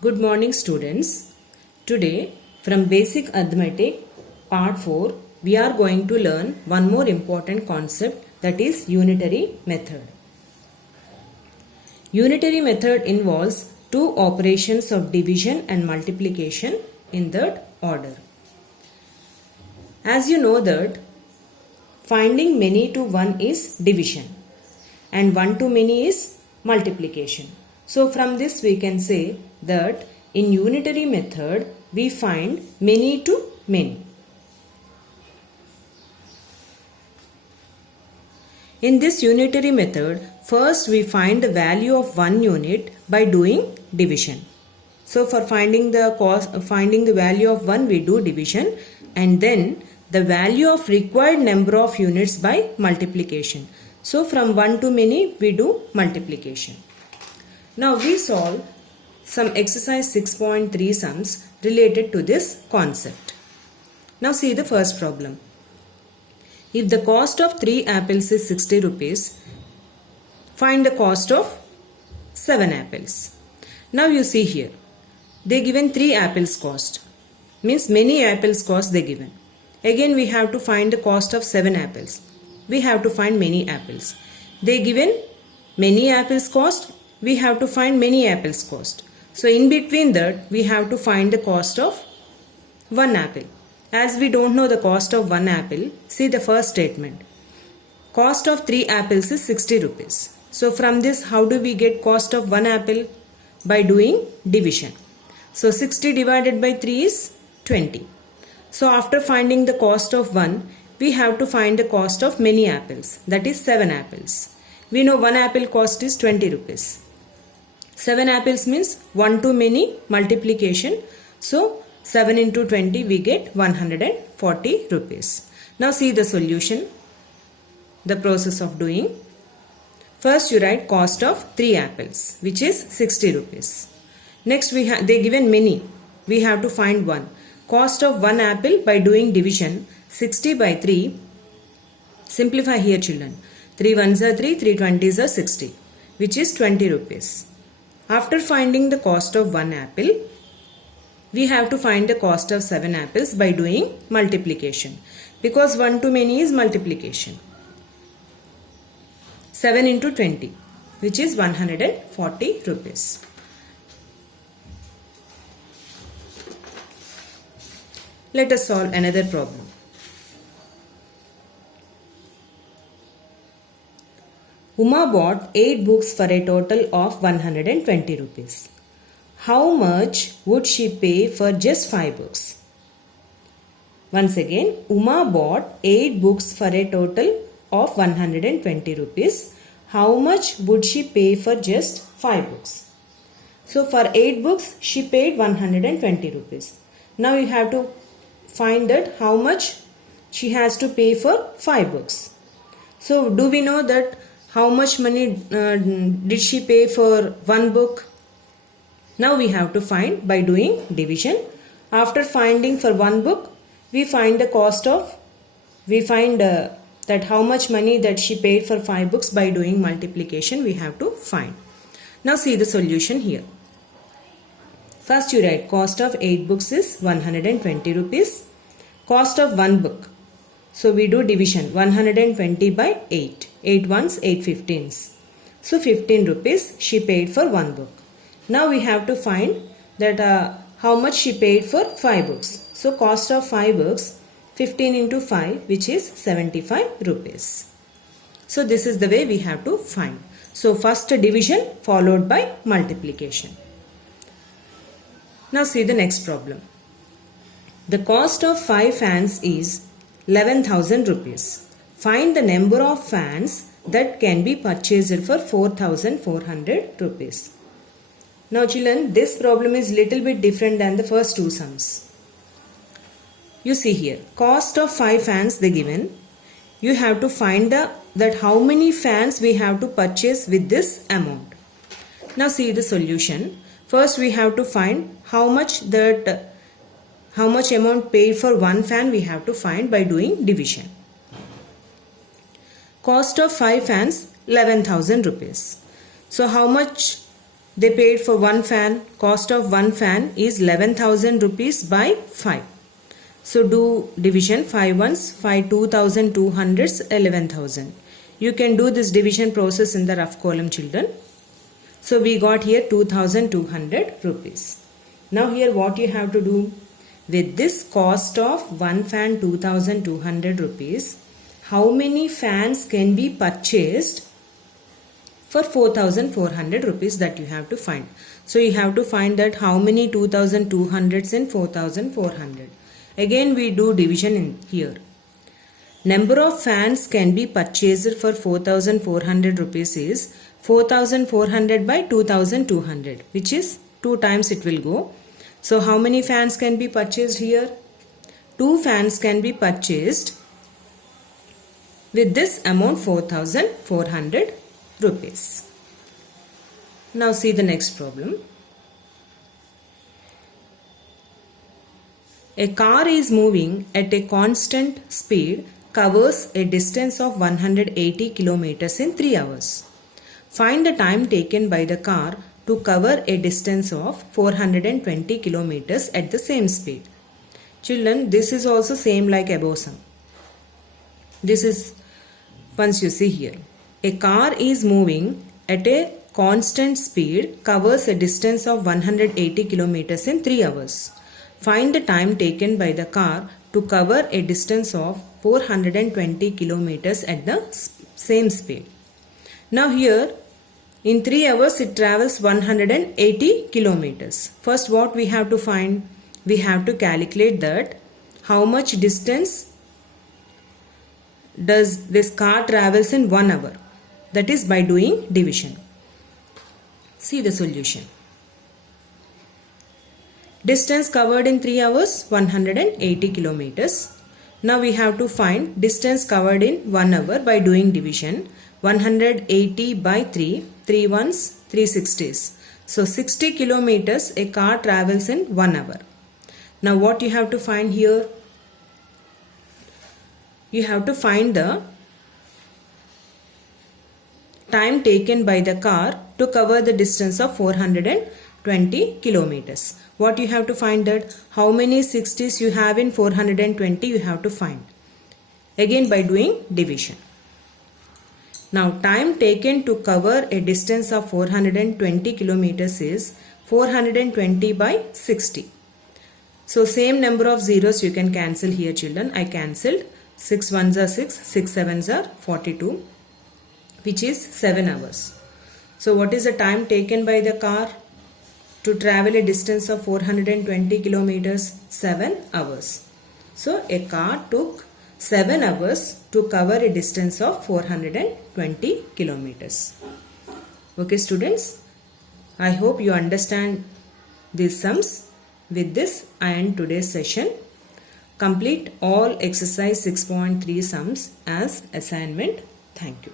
Good morning students. Today from Basic Arithmetic Part 4 we are going to learn one more important concept, that is unitary method. Unitary method involves two operations of division and multiplication in that order. As you know that finding many to 1 is division and 1 to many is multiplication. So from this we can say that in unitary method we find many to many. In this unitary method, first we find the value of one unit by doing division. So for finding the value of 1 we do division, and then the value of required number of units by multiplication. So from 1 to many we do multiplication. Now we solve some exercise 6.3 sums related to this concept. Now see the first problem. If the cost of 3 apples is 60 rupees, find the cost of 7 apples. Now you see here, they given 3 apples cost, means many apples cost they given. Again we have to find the cost of 7 apples. We have to find many apples. They given many apples cost, we have to find many apples cost. So in between that we have to find the cost of 1 apple. As we don't know the cost of 1 apple, see the first statement. Cost of 3 apples is 60 rupees. So from this how do we get cost of 1 apple? By doing division. So 60 divided by 3 is 20. So after finding the cost of 1, we have to find the cost of many apples, that is 7 apples. We know 1 apple cost is 20 rupees. 7 apples means 1 to many multiplication. So 7 into 20 we get 140 rupees. Now see the solution, the process of doing. First you write cost of 3 apples, which is 60 rupees. Next they given many. We have to find 1. Cost of 1 apple by doing division, 60 by 3. Simplify here children. 3 ones are 3, 3 20s are 60, which is 20 rupees. After finding the cost of 1 apple, we have to find the cost of 7 apples by doing multiplication, because 1 to many is multiplication. 7 into 20, which is 140 rupees. Let us solve another problem. Uma bought 8 books for a total of 120 rupees. How much would she pay for just 5 books? Once again, Uma bought 8 books for a total of 120 rupees. How much would she pay for just 5 books? So for 8 books, she paid 120 rupees. Now you have to find that how much she has to pay for 5 books. So do we know that how much money did she pay for 1 book? Now we have to find by doing division. After finding for 1 book, we find the cost of, that how much money that she paid for 5 books by doing multiplication we have to find. Now see the solution here. First you write cost of 8 books is 120 rupees. Cost of 1 book. So we do division, 120 by 8. 8 ones, 8 15s. So 15 rupees she paid for 1 book. Now we have to find that how much she paid for 5 books. So cost of 5 books, 15 into 5, which is 75 rupees. So this is the way we have to find. So first division followed by multiplication. Now see the next problem. The cost of 5 fans is 11,000 rupees. Find the number of fans that can be purchased for 4,400 rupees. Now children, this problem is little bit different than the first 2 sums. You see here, cost of 5 fans they given. You have to find that how many fans we have to purchase with this amount. Now see the solution. First we have to find how much amount paid for 1 fan we have to find by doing division. Cost of 5 fans 11,000 rupees. So how much They paid for one fan. Cost of one fan is 11,000 rupees by 5. So do division. 5 ones, 5 2,200s, 11,000. You can do this division process in the rough column, children. So we got here 2,200 rupees. Now here what you have to do? With this cost of one fan 2,200 rupees, how many fans can be purchased for 4,400 rupees, that you have to find. So you have to find that how many 2,200s and 4,400. Again we do division in here. Number of fans can be purchased for 4,400 rupees is 4,400 by 2,200, which is 2 times it will go. So how many fans can be purchased here? 2 fans can be purchased with this amount, 4,400 rupees. Now see the next problem. A car is moving at a constant speed, covers a distance of 180 kilometers in 3 hours. Find the time taken by the car to cover a distance of 420 kilometers at the same speed. Children, this is also same like above sum. This is, once you see here, a car is moving at a constant speed, covers a distance of 180 kilometers in 3 hours. Find the time taken by the car to cover a distance of 420 kilometers at the same speed. Now here, in 3 hours it travels 180 kilometers. First what we have to find? We have to calculate that how much distance does this car travels in 1 hour. That is by doing division. See the solution. Distance covered in 3 hours, 180 kilometers. Now we have to find distance covered in 1 hour by doing division. 180 by 3, 3 ones, 360s. So 60 kilometers a car travels in 1 hour. Now what you have to find here? You have to find the time taken by the car to cover the distance of 420 kilometers. What you have to find that how many 60s you have in 420 you have to find. Again by doing division. Now time taken to cover a distance of 420 kilometers is 420 by 60. So same number of zeros you can cancel here, children. I cancelled. 6 ones are 6, 6 sevens are 42, which is 7 hours. So what is the time taken by the car to travel a distance of 420 kilometers? 7 hours. So a car took 7 hours to cover a distance of 420 kilometers. Okay students, I hope you understand these sums. With this I end today's session. Complete all exercise 6.3 sums as assignment. Thank you.